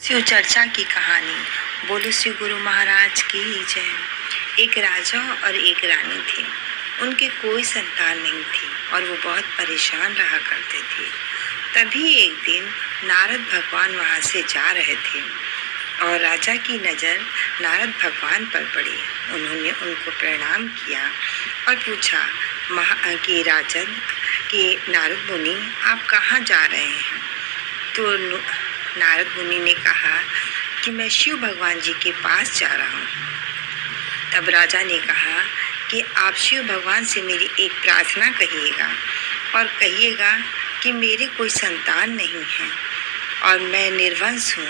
शिव चर्चा की कहानी। बोलो शिव गुरु महाराज की जय। एक राजा और एक रानी थे। उनके कोई संतान नहीं थी और वो बहुत परेशान रहा करते थे। तभी एक दिन नारद भगवान वहाँ से जा रहे थे और राजा की नज़र नारद भगवान पर पड़ी। उन्होंने उनको प्रणाम किया और पूछा कि राजन कि नारद मुनि आप कहाँ जा रहे हैं। तो नारद मुनि ने कहा कि मैं शिव भगवान जी के पास जा रहा हूँ। तब राजा ने कहा कि आप शिव भगवान से मेरी एक प्रार्थना कहिएगा और कहिएगा कि मेरे कोई संतान नहीं है और मैं निर्वंश हूँ।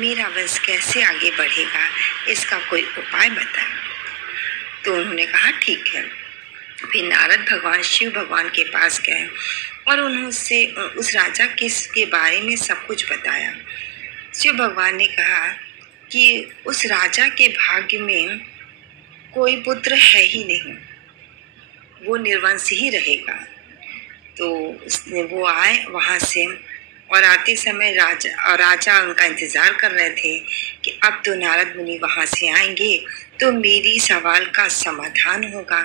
मेरा वंश कैसे आगे बढ़ेगा, इसका कोई उपाय बताएं। तो उन्होंने कहा ठीक है। फिर नारद भगवान शिव भगवान के पास गए और उनसे उस राजा के बारे में सब कुछ बताया। शिव भगवान ने कहा कि उस राजा के भाग्य में कोई पुत्र है ही नहीं, वो निर्वंश ही रहेगा। तो उसने वो आए वहाँ से और आते समय राजा उनका इंतज़ार कर रहे थे कि अब तो नारद मुनि वहाँ से आएंगे तो मेरी सवाल का समाधान होगा।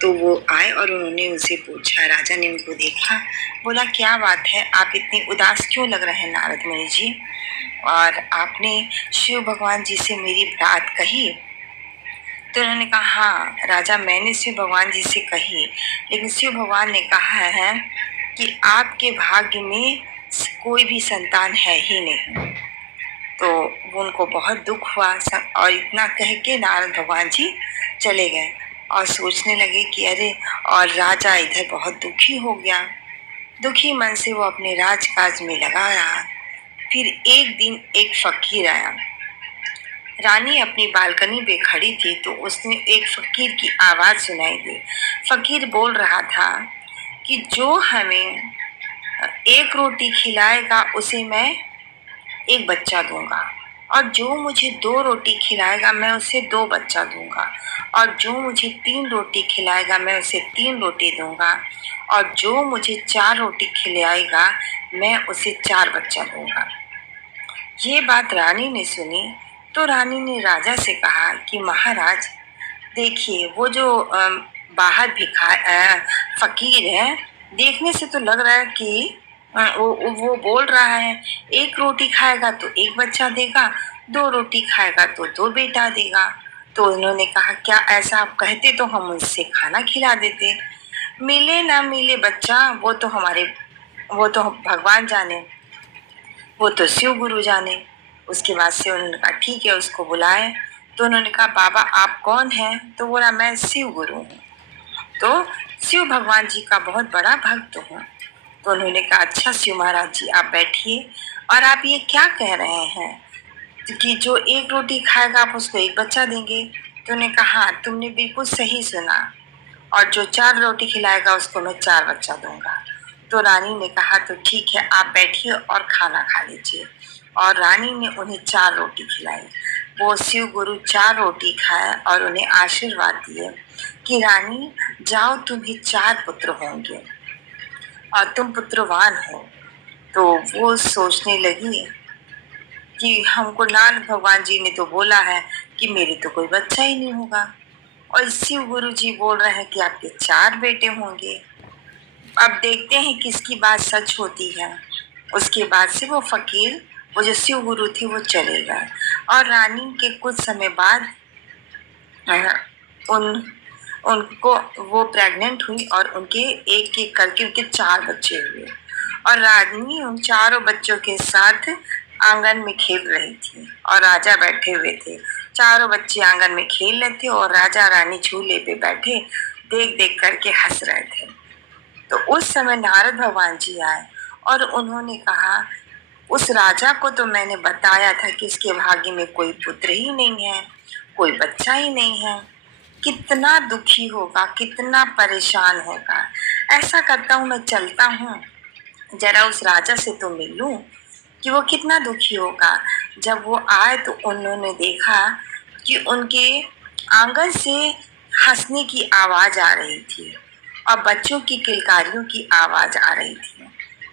तो वो आए और उन्होंने उनसे पूछा। राजा ने उनको देखा, बोला क्या बात है, आप इतने उदास क्यों लग रहे हैं नारद मुनि जी, और आपने शिव भगवान जी से मेरी बात कही। तो उन्होंने कहा हाँ राजा, मैंने शिव भगवान जी से कही, लेकिन शिव भगवान ने कहा है कि आपके भाग्य में कोई भी संतान है ही नहीं। तो उनको बहुत दुख हुआ और इतना कह के नारद भगवान जी चले गए और सोचने लगे कि अरे, और राजा इधर बहुत दुखी हो गया। दुखी मन से वो अपने राजकाज में लगा रहा। फिर एक दिन एक फकीर आया। रानी अपनी बालकनी पे खड़ी थी तो उसने एक फकीर की आवाज़ सुनाई दी। फकीर बोल रहा था कि जो हमें एक रोटी खिलाएगा उसे मैं एक बच्चा दूंगा, और जो मुझे 2 रोटी खिलाएगा मैं उसे 2 बच्चा दूंगा, और जो मुझे 3 रोटी खिलाएगा मैं उसे 3 रोटी दूंगा, और जो मुझे 4 रोटी खिलाएगा मैं उसे 4 बच्चा दूंगा। ये बात रानी ने सुनी तो रानी ने राजा से कहा कि महाराज देखिए, वो जो बाहर फकीर है, देखने से तो लग रहा है कि वो बोल रहा है एक रोटी खाएगा तो एक बच्चा देगा, 2 रोटी खाएगा तो 2 बेटा देगा। तो उन्होंने कहा क्या ऐसा आप कहते तो हम उससे खाना खिला देते। मिले ना मिले बच्चा वो तो भगवान जाने, वो तो शिव गुरु जाने। उसके बाद से उन्होंने कहा ठीक है, उसको बुलाए। तो उन्होंने कहा बाबा आप कौन हैं। तो बोला मैं शिव गुरु हूँ, तो शिव भगवान जी का बहुत बड़ा भक्त हूँ। तो उन्होंने कहा अच्छा शिव महाराज जी आप बैठिए, और आप ये क्या कह रहे हैं कि जो 1 रोटी खाएगा आप उसको 1 बच्चा देंगे। तो उन्होंने कहा हाँ तुमने बिल्कुल सही सुना, और जो 4 रोटी खिलाएगा उसको मैं 4 बच्चा दूंगा। तो रानी ने कहा तो ठीक है, आप बैठिए और खाना खा लीजिए। और रानी ने उन्हें 4 रोटी खिलाई। वो शिव गुरु 4 रोटी खाए और उन्हें आशीर्वाद दिए कि रानी जाओ, तुम्हें 4 पुत्र होंगे और तुम पुत्रवान हो। तो वो सोचने लगी कि हमको नारद भगवान जी ने तो बोला है कि मेरे तो कोई बच्चा ही नहीं होगा, और शिव गुरु जी बोल रहे हैं कि आपके 4 बेटे होंगे। अब देखते हैं किसकी बात सच होती है। उसके बाद से वो फकीर, वो जो शिव गुरु थे, वो चले गए, और रानी के कुछ समय बाद उनको वो प्रेग्नेंट हुई और उनके एक एक करके उनके 4 बच्चे हुए, और रानी उन चारों बच्चों के साथ आंगन में खेल रही थी और राजा बैठे हुए थे। चारों बच्चे आंगन में खेल रहे थे और राजा रानी झूले पे बैठे देख देख करके हंस रहे थे। तो उस समय नारद भगवान जी आए और उन्होंने कहा उस राजा को तो मैंने बताया था कि उसके भाग्य में कोई पुत्र ही नहीं है, कोई बच्चा ही नहीं है। कितना दुखी होगा, कितना परेशान होगा। ऐसा करता हूँ मैं चलता हूँ, जरा उस राजा से तो मिल लूं कि वो कितना दुखी होगा। जब वो आए तो उन्होंने देखा कि उनके आंगन से हंसने की आवाज आ रही थी और बच्चों की किलकारियों की आवाज आ रही थी।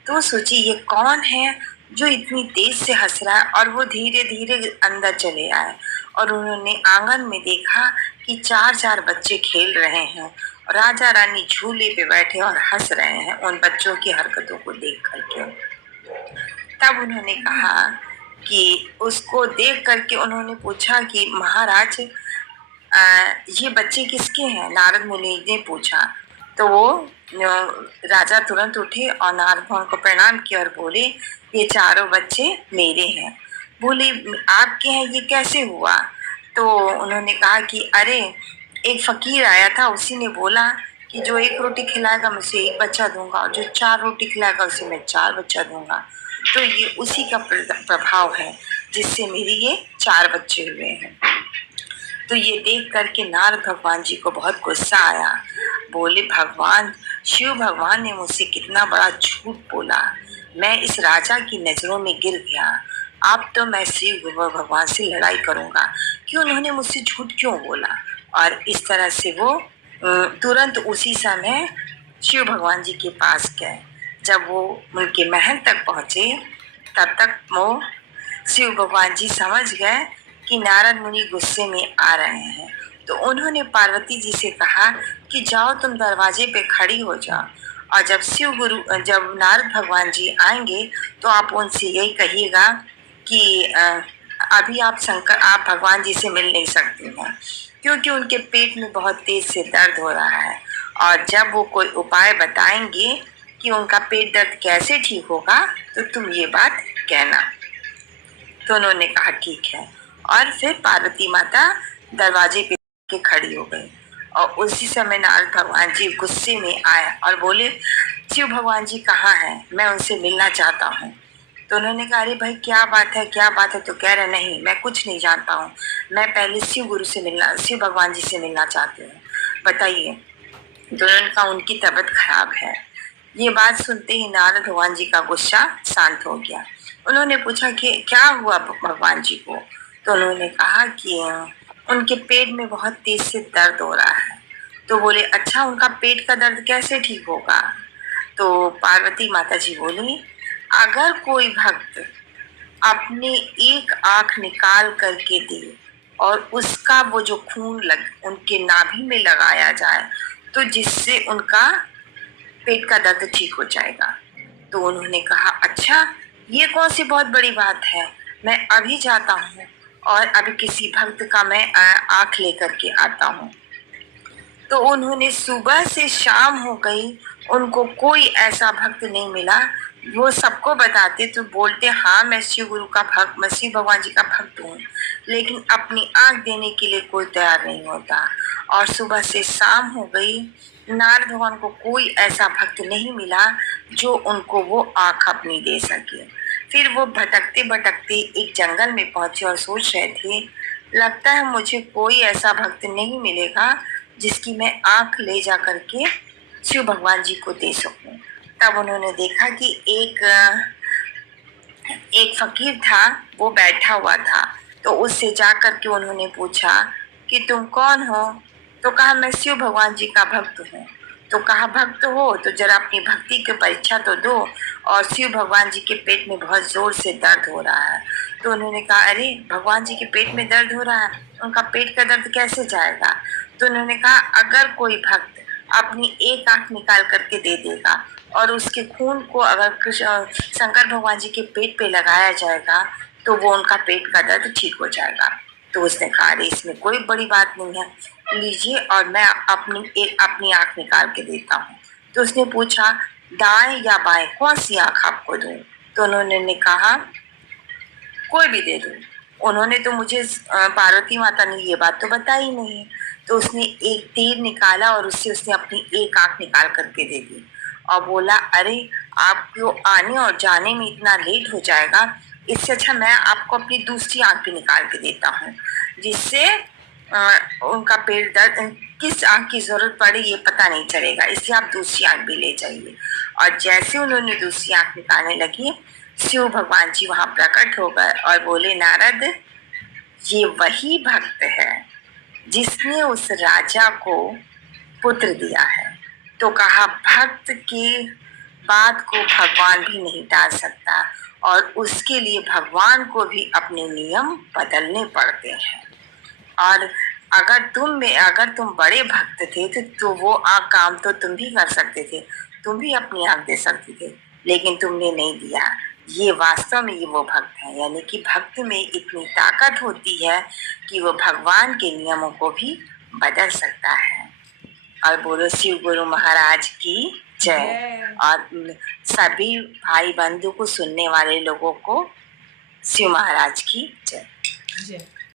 तो सोची ये कौन है जो इतनी तेज से हंस रहा है। और वो धीरे धीरे अंदर चले आए और उन्होंने आंगन में देखा कि चार चार बच्चे खेल रहे हैं और राजा रानी झूले पे बैठे और हंस रहे हैं उन बच्चों की हरकतों को देख करके। तब उन्होंने कहा कि उसको देख करके उन्होंने पूछा कि महाराज ये बच्चे किसके हैं? नारद मुनि ने पूछा। तो वो राजा तुरंत उठे और नारद मुनि को प्रणाम किया और बोले ये चारों बच्चे मेरे हैं। बोले आपके हैं, ये कैसे हुआ? तो उन्होंने कहा कि अरे एक फकीर आया था, उसी ने बोला कि जो एक रोटी खिलाएगा मैं उसे एक बच्चा दूंगा और जो चार रोटी खिलाएगा उसे मैं चार बच्चा दूंगा। तो ये उसी का प्रभाव है जिससे मेरी ये चार बच्चे हुए हैं। तो ये देख करके नारद भगवान जी को बहुत गुस्सा आया। बोले भगवान शिव भगवान ने मुझसे कितना बड़ा झूठ बोला, मैं इस राजा की नजरों में गिर गया। अब तो मैं श्री भगवान से लड़ाई करूंगा कि उन्होंने मुझसे झूठ क्यों बोला। और इस तरह से वो तुरंत उसी समय शिव भगवान जी के पास गए। जब वो उनके महल तक पहुंचे तब तक वो शिव भगवान जी समझ गए कि नारद मुनि गुस्से में आ रहे हैं। तो उन्होंने पार्वती जी से कहा कि जाओ तुम दरवाजे पे खड़ी हो जाओ और जब नारद भगवान जी आएंगे तो आप उनसे यही कहिएगा कि अभी आप भगवान जी से मिल नहीं सकती हैं क्योंकि उनके पेट में बहुत तेज से दर्द हो रहा है और जब वो कोई उपाय बताएंगे कि उनका पेट दर्द कैसे ठीक होगा तो तुम ये बात कहना। तो उन्होंने कहा ठीक है। और फिर पार्वती माता दरवाजे पे खड़ी हो गई और उसी समय नारद भगवान जी गुस्से में आए और बोले शिव भगवान जी कहाँ हैं, मैं उनसे मिलना चाहता हूँ। तो उन्होंने कहा अरे भाई क्या बात है क्या बात है? तो कह रहे नहीं मैं कुछ नहीं जानता हूँ, मैं पहले शिव भगवान जी से मिलना चाहती हूँ, बताइए। तो उन्होंने कहा उनकी तबीयत खराब है। ये बात सुनते ही नारद भगवान जी का गुस्सा शांत हो गया। उन्होंने पूछा कि क्या हुआ भगवान जी को? तो उन्होंने कहा कि उनके पेट में बहुत तेज से दर्द हो रहा है। तो बोले अच्छा उनका पेट का दर्द कैसे ठीक होगा? तो पार्वती माता जी बोली अगर कोई भक्त अपनी एक आंख निकाल करके दे और उसका वो जो खून उनके नाभि में लगाया जाए तो जिससे उनका पेट का दर्द ठीक हो जाएगा। तो उन्होंने कहा अच्छा ये कौन सी बहुत बड़ी बात है, मैं अभी जाता हूँ और अभी किसी भक्त का मैं आंख लेकर के आता हूँ। तो उन्होंने सुबह से शाम हो गई, उनको कोई ऐसा भक्त नहीं मिला। वो सबको बताते तो बोलते हाँ मैं शिव भगवान जी का भक्त हूँ, लेकिन अपनी आंख देने के लिए कोई तैयार नहीं होता। और सुबह से शाम हो गई, नारद भगवान को कोई ऐसा भक्त नहीं मिला जो उनको वो आंख अपनी दे सके। फिर वो भटकते भटकते एक जंगल में पहुंचे और सोच रहे थे लगता है मुझे कोई ऐसा भक्त नहीं मिलेगा जिसकी मैं आंख ले जा करके शिव भगवान जी को दे सकूं। तब उन्होंने देखा कि एक फकीर था, वो बैठा हुआ था। तो उससे जा करके उन्होंने पूछा कि तुम कौन हो? तो कहा मैं शिव भगवान जी का भक्त हूँ। तो कहा भक्त हो तो जरा अपनी भक्ति की परीक्षा तो दो। और शिव भगवान जी के पेट में बहुत जोर से दर्द हो रहा है। तो उन्होंने कहा अरे भगवान जी के पेट में दर्द हो रहा है, उनका पेट का दर्द कैसे जाएगा? तो उन्होंने कहा अगर कोई भक्त अपनी एक आंख निकाल करके दे देगा और उसके खून को अगर शंकर भगवान जी के पेट पे लगाया जाएगा तो वो उनका पेट का दर्द ठीक हो जाएगा। तो उसने कहा अरे इसमें कोई बड़ी बात नहीं है, लीजिए और मैं अपनी आंख निकाल के देता हूँ। तो उसने पूछा दाएं या बाएं कौन सी आंख आपको दूं? तो उन्होंने कहा कोई भी दे दो। उन्होंने तो मुझे पार्वती माता ने ये बात तो बताई नहीं। तो उसने एक तीर निकाला और उससे उसने अपनी एक आंख निकाल करके दे दी और बोला अरे आपको आने और जाने में इतना लेट हो जाएगा, इससे अच्छा मैं आपको अपनी दूसरी आंख भी निकाल के देता हूँ जिससे उनका पेट दर्द किस आंख की जरूरत पड़े ये पता नहीं चलेगा, इसलिए आप दूसरी आंख भी ले जाइए। और जैसे उन्होंने दूसरी आंख निकालने लगी शिव भगवान जी वहां प्रकट हो गए और बोले नारद ये वही भक्त है जिसने उस राजा को पुत्र दिया है। तो कहा भक्त की बात को भगवान भी नहीं टाल सकता और उसके लिए भगवान को भी अपने नियम बदलने पड़ते हैं। और अगर तुम बड़े भक्त थे तो वो काम तो तुम भी कर सकते थे, तुम भी अपनी आँख दे सकते थे, लेकिन तुमने नहीं दिया। ये वास्तव में ये वो भक्त है, यानी कि भक्त में इतनी ताकत होती है कि वो भगवान के नियमों को भी बदल सकता है। और बोलो शिव गुरु महाराज की जय। और सभी भाई बंधु को, सुनने वाले लोगों को शिव महाराज की जय।